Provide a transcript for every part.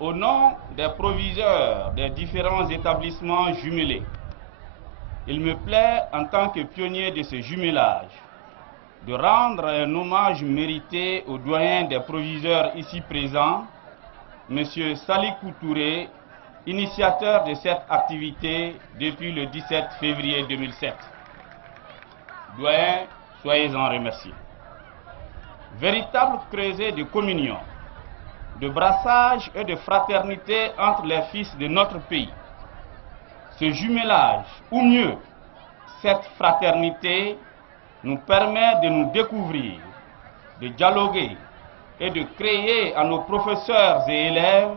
Au nom des proviseurs des différents établissements jumelés, il me plaît, en tant que pionnier de ce jumelage, de rendre un hommage mérité au doyen des proviseurs ici présents, M. Salikou Touré, initiateur de cette activité depuis le 17 février 2007. Doyen, soyez-en remerciés. Véritable creuset de communion, de brassage et de fraternité entre les fils de notre pays. Ce jumelage, ou mieux, cette fraternité, nous permet de nous découvrir, de dialoguer et de créer à nos professeurs et élèves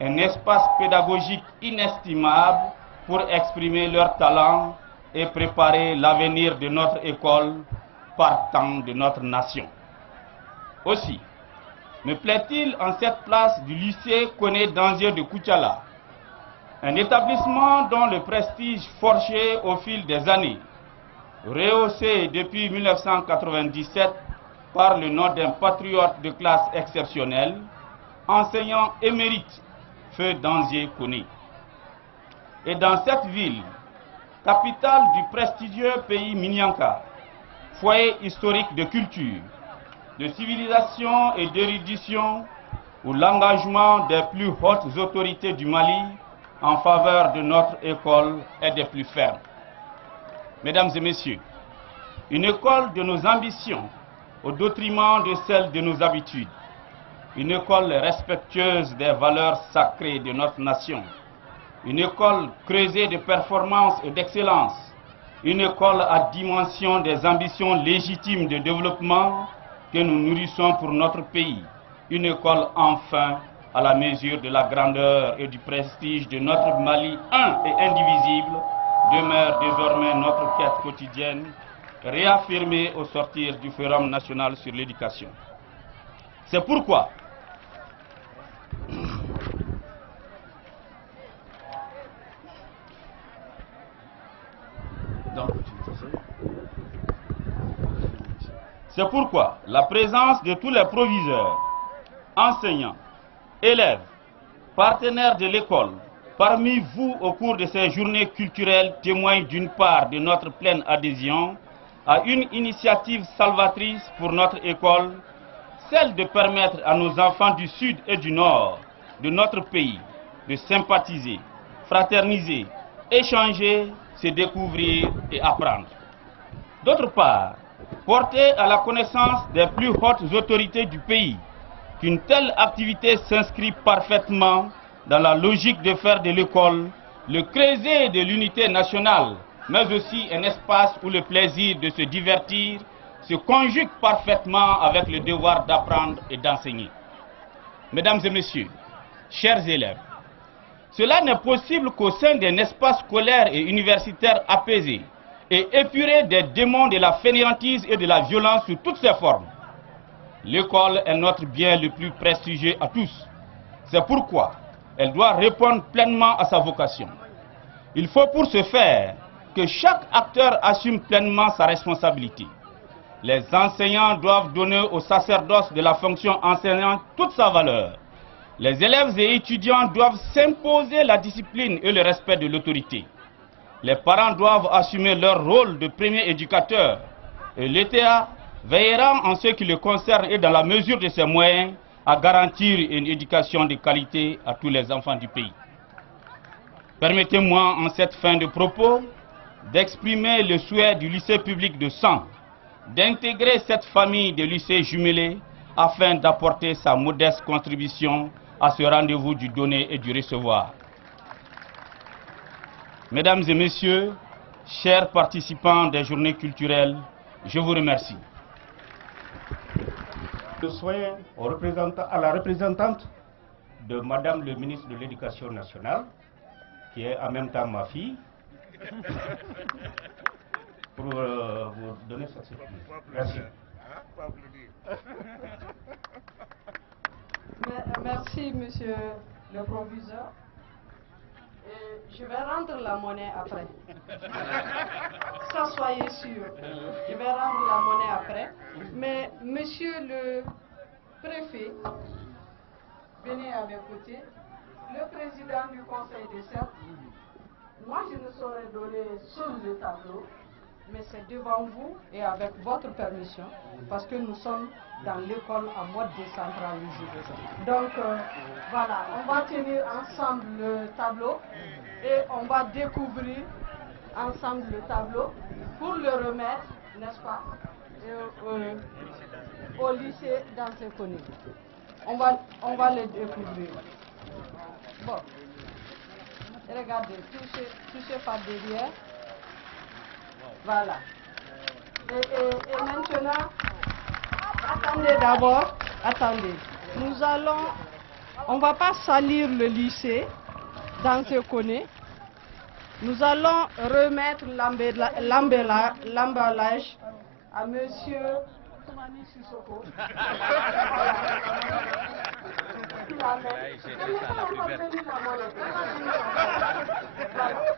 un espace pédagogique inestimable pour exprimer leurs talents et préparer l'avenir de notre école partant de notre nation. Aussi, me plaît-il en cette place du lycée Koné Danzier de Koutiala, un établissement dont le prestige forgé au fil des années, rehaussé depuis 1997 par le nom d'un patriote de classe exceptionnelle, enseignant émérite, Feu Danzier Koné. Et dans cette ville, capitale du prestigieux pays Minyanka, foyer historique de culture, de civilisation et d'érudition, où l'engagement des plus hautes autorités du Mali en faveur de notre école est des plus fermes. Mesdames et messieurs, une école de nos ambitions au détriment de celle de nos habitudes, une école respectueuse des valeurs sacrées de notre nation, une école creusée de performance et d'excellence, une école à dimension des ambitions légitimes de développement que nous nourrissons pour notre pays, une école enfin à la mesure de la grandeur et du prestige de notre Mali un et indivisible, demeure désormais notre quête quotidienne, réaffirmée au sortir du Forum national sur l'éducation. C'est pourquoi la présence de tous les proviseurs, enseignants, élèves, partenaires de l'école, parmi vous au cours de ces journées culturelles témoigne d'une part de notre pleine adhésion à une initiative salvatrice pour notre école, celle de permettre à nos enfants du Sud et du Nord de notre pays de sympathiser, fraterniser, échanger, se découvrir et apprendre. D'autre part, porter à la connaissance des plus hautes autorités du pays qu'une telle activité s'inscrit parfaitement dans la logique de faire de l'école le creuset de l'unité nationale, mais aussi un espace où le plaisir de se divertir se conjugue parfaitement avec le devoir d'apprendre et d'enseigner. Mesdames et messieurs, chers élèves, cela n'est possible qu'au sein d'un espace scolaire et universitaire apaisé et épuré des démons de la fainéantise et de la violence sous toutes ses formes. L'école est notre bien le plus prestigieux à tous. C'est pourquoi elle doit répondre pleinement à sa vocation. Il faut pour ce faire que chaque acteur assume pleinement sa responsabilité. Les enseignants doivent donner au sacerdoce de la fonction enseignante toute sa valeur. Les élèves et étudiants doivent s'imposer la discipline et le respect de l'autorité. Les parents doivent assumer leur rôle de premier éducateur et l'État veillera en ce qui le concerne et dans la mesure de ses moyens à garantir une éducation de qualité à tous les enfants du pays. Permettez-moi en cette fin de propos d'exprimer le souhait du lycée public de Sang d'intégrer cette famille de lycées jumelés afin d'apporter sa modeste contribution à ce rendez-vous du donner et du recevoir. Mesdames et messieurs, chers participants des journées culturelles, je vous remercie. Je sois à la représentante de Madame le ministre de l'Éducation nationale, qui est en même temps ma fille, pour vous donner cette surprise. Merci. Merci, monsieur le proviseur. Et je vais rendre la monnaie après. Ça, soyez sûr. Je vais rendre la monnaie après. Mais monsieur le préfet, venez à à mes côtés, le président du conseil des cercles. Moi, je ne saurais donner sur le tableau, mais c'est devant vous et avec votre permission, parce que nous sommes dans l'école en mode décentralisé. Donc, voilà, on va tenir ensemble le tableau et on va découvrir ensemble le tableau pour le remettre, n'est-ce pas, au lycée d'Ancé Koné. On va le découvrir. Bon, regardez, touchez par derrière. Voilà. Et maintenant, attendez d'abord, attendez. On ne va pas salir le lycée d'Ancé Koné. Nous allons remettre l'emballage à monsieur Toumani Sissoko.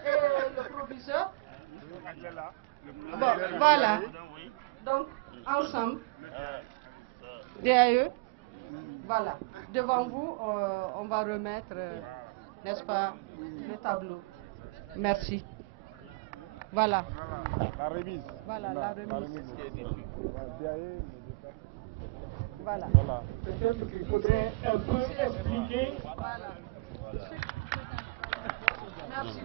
Et le proviseur. Bon, voilà. Donc, ensemble, derrière eux, voilà. Devant vous, on va remettre, n'est-ce pas, le tableau. Merci. Voilà. La remise. Voilà, la remise. Voilà. Peut-être qu'il faudrait un peu expliquer. Voilà. Merci,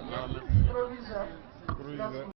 proviseur. Merci.